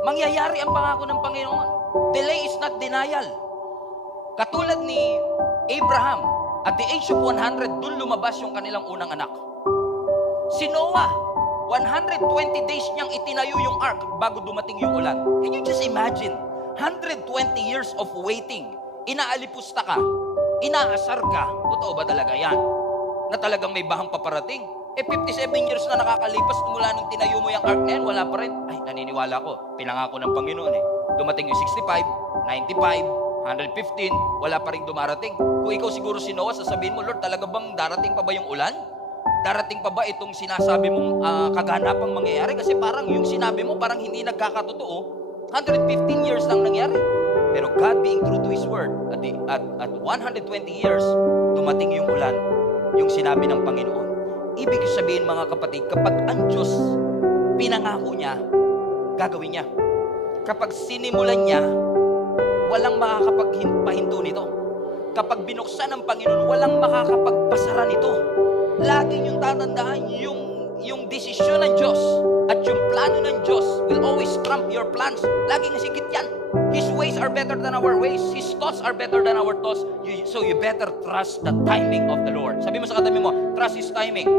Mangyayari ang pangako ng Panginoon. Delay is not denial. Katulad ni Abraham, at the age of 100, dun lumabas yung kanilang unang anak. Si Noah, 120 days niyang itinayo yung ark bago dumating yung ulan. Can you just imagine? 120 years of waiting. Inaalipusta ka, inaasar ka. Totoo ba talaga yan? Na talagang may bahang paparating? 57 years na nakakalipas mula nung tinayo mo yung ark na yan, wala pa rin. Ay, naniniwala ko. Pinangako ng Panginoon eh. Dumating yung 65, 95, 115, wala pa rin dumarating. Kung ikaw siguro si Noah, sasabihin mo, Lord, talaga bang darating pa ba yung ulan? Darating pa ba itong sinasabi mong kaganapang mangyayari? Kasi parang yung sinabi mo, parang hindi nagkakatotoo. 115 years lang nangyari. Pero God being true to His word, at 120 years, dumating yung ulan, yung sinabi ng Panginoon. Ibig sabihin mga kapatid, kapag ang Diyos pinangako niya, gagawin niya. Kapag sinimulan niya, walang makakapagpahinto nito. Kapag binuksan ng Panginoon, walang makakapagpasara nito. Lagi niyong tatandaan yung desisyon ng Diyos at yung plano ng Diyos will always trump your plans. Laging sigit yan. His ways are better than our ways. His thoughts are better than our thoughts. So you better trust the timing of the Lord. Sabi mo sa katabi mo, trust His timing.